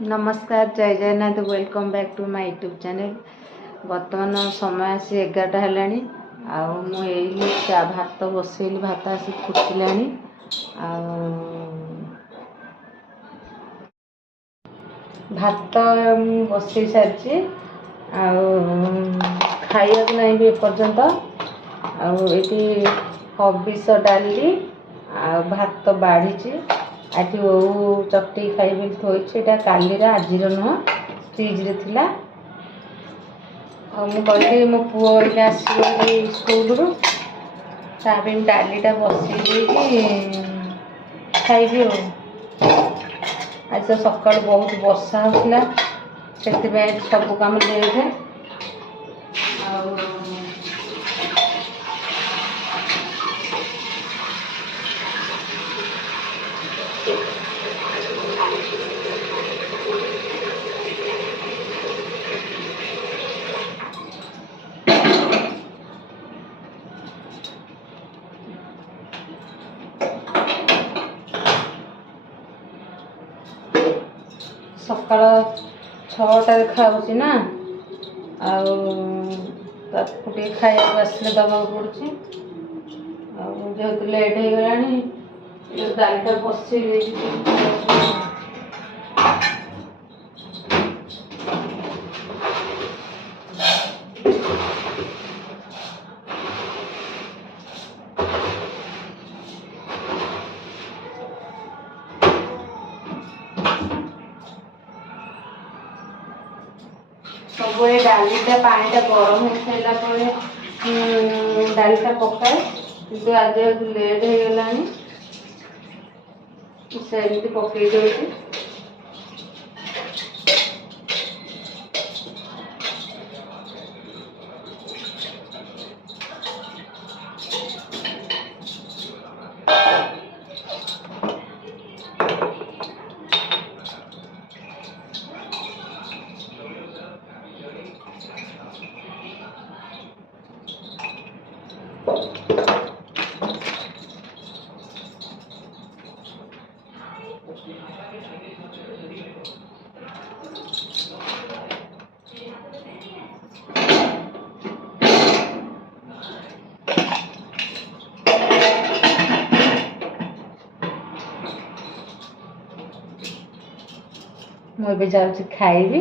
नमस्कार जय Jagannath welcome back to my YouTube channel. बर्तमान समय आसी 11टा है आ भात बसैली भात आसी फुटिलानी भात बसई सारी खाइबा नहीं भी एपर्यंत आती हबिष डाली भात बाढ़ी आठ चकटी खाइबी थोड़ी कालीर आज नुह फ्रिज रे थिला मुझे कहली मो पुओ आसो स्कूल रू डालीटा बसई खाइबी आज तो सका बहुत वर्षा होता से सब कम लेट सकाल 6टार खाऊँ ना आपको खाया आसले दबा पड़ी जेहेतु लेट हो गला दालटा बसई सब डालीटा पानीटा गरम हो सारापर डालीटा पकाए कि आज लेट हो गला सेमती पकई दूसरी मुझे जाऊँ खाइबी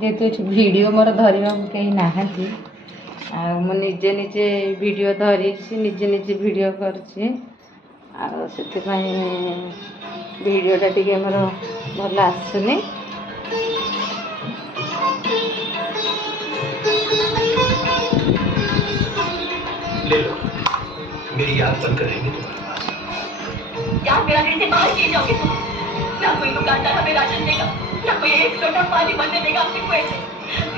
जेहेतु वीडियो मोर धरवा कहीं नहांती निजे निजे वीडियो धरी निजे निजे वीडियो करछि वीडियोटा टिके मोर भल आसुनी ले लो मेरी याद बंद करेंगे तुम्हारे पास क्या मेरा घर से बाहर किए जाओगे तुम? ना कोई दुकानदार हमें राशन देगा, ना कोई एक लोटा पानी भरने देगा अपने कुएं से।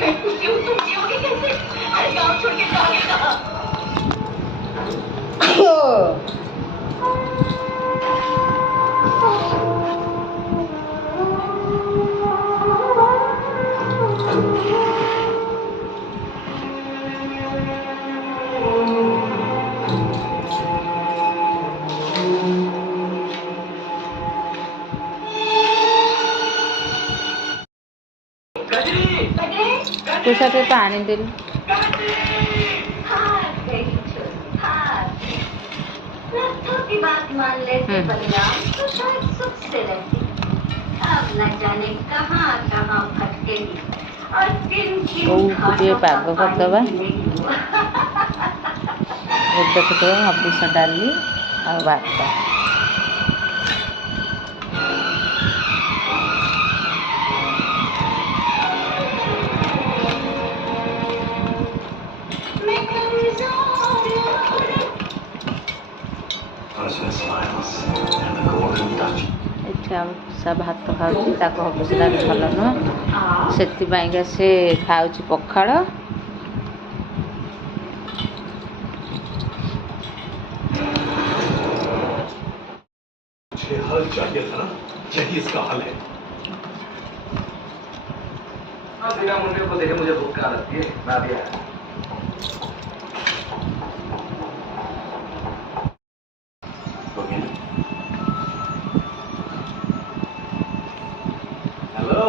मैं पूछती हूँ तुम जियोगे कैसे? अरे गाँव छोड़ के जाओगे कहाँ? कुछ पानी दे की बात मान लेते बलिराम तो शायद सुख से रहती। अब न जाने कहाँ कहाँ भटकेगी और किन किन पाग करदे देखो हबिष डाली आ भात सा भात खाऊँ हबिष डाली भल नुह से खाऊँ पखाड़ हल चाहिए था ना, यही इसका हल है। बिना मुंडे को देखे मुझे भूख कहाँ लगती है। मैं भी आया। हेलो